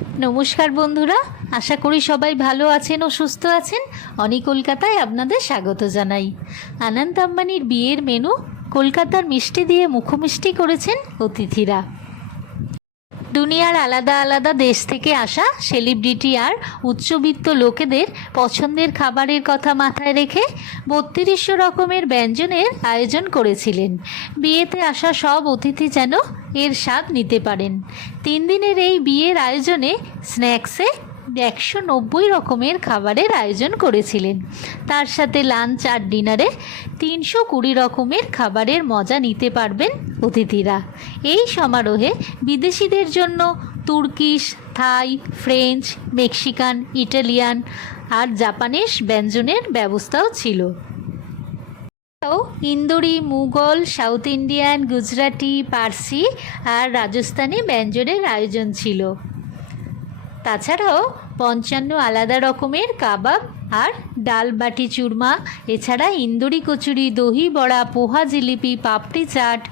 নমস্কার বন্ধুরা, আশা করি সবাই ভালো আছেন ও সুস্থ আছেন। অনি কলকাতায় আপনাদের স্বাগত জানাই। আনন্দ আম্বানির বিয়ের মেনু কলকাতার মিষ্টি দিয়ে মুখোমিষ্টি করেছেন অতিথিরা। দুনিয়ার আলাদা আলাদা দেশ থেকে আসা সেলিব্রিটি আর উচ্চবিত্ত লোকেদের পছন্দের খাবারের কথা মাথায় রেখে ৩২০০ রকমের ব্যঞ্জনের আয়োজন করেছিলেন। বিয়েতে আসা সব অতিথি যেন এর স্বাদ নিতে পারেন। ৩ দিনের এই বিয়ের আয়োজনে স্ন্যাক্সে ১৯০ রকমের খাবারের আয়োজন করেছিলেন। তার সাথে লাঞ্চ আর ডিনারে ৩২০ রকমের খাবারের মজা নিতে পারবেন অতিথিরা। এই সমারোহে বিদেশিদের জন্য তুর্কিশ, থাই, ফ্রেঞ্চ, মেক্সিকান, ইটালিয়ান আর জাপানিজ ব্যঞ্জনের ব্যবস্থাও ছিল। ইন্দোরি, মুঘল, সাউথ ইন্ডিয়ান, গুজরাটি, পার্সি আর রাজস্থানি ব্যঞ্জনের আয়োজন ছিল। তাছাড়াও ৫৫ আলাদা রকমের কাবাব আর ডাল বাটি চুরমা, এছাড়া ইন্দুরি কচুরি, দহি বড়া, পোহা, জিলিপি, পাপড়ি চাট,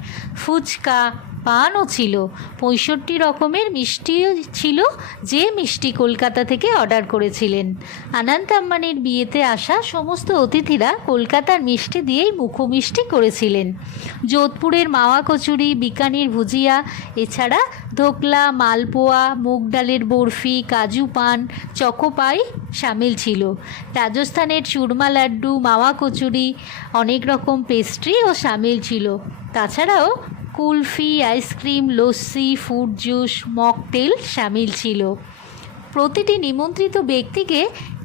ফুচকা, পানও ছিল। ৬৫ রকমের মিষ্টিও ছিল, যে মিষ্টি কলকাতা থেকে অর্ডার করেছিলেন। আনন্দ আম্বানির বিয়েতে আসা সমস্ত অতিথিরা কলকাতার মিষ্টি দিয়েই মুখোমিষ্টি করেছিলেন। যোধপুরের মাওয়া কচুরি, বিকানির ভুজিয়া, এছাড়া ধোকলা, মালপোয়া, মুগ ডালের বরফি, কাজু পান, চকোপাই সামিল ছিল। রাজস্থানের চুরমা লাড্ডু, মাওয়া কচুরি, অনেক রকম পেস্ট্রিও সামিল ছিল। তাছাড়াও kulfi, ice cream, lassi, fruit juice, mocktail সামিল ছিল। প্রতিটি নিমন্ত্রিত ব্যক্তিকে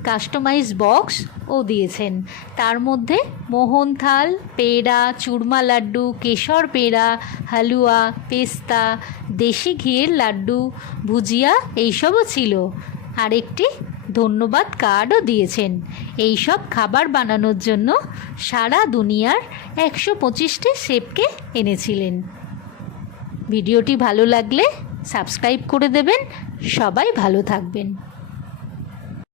কাস্টমাইজ বক্সও দিয়েছেন। তার মধ্যে মোহনথাল, পেড়া, চুরমা লাড্ডু, কেশর পেড়া, হালুয়া, পেস্তা, দেশি ঘিয়ের লাড্ডু, ভুজিয়া এইসবও ছিল। আরেকটি ধন্যবাদ কার্ডও দিয়েছেন। এই সব খাবার বানানোর জন্য সারা দুনিয়ার ১২৫টি শেফকে এনেছিলেন। ভিডিওটি ভালো লাগলে সাবস্ক্রাইব করে দেবেন। সবাই ভালো থাকবেন।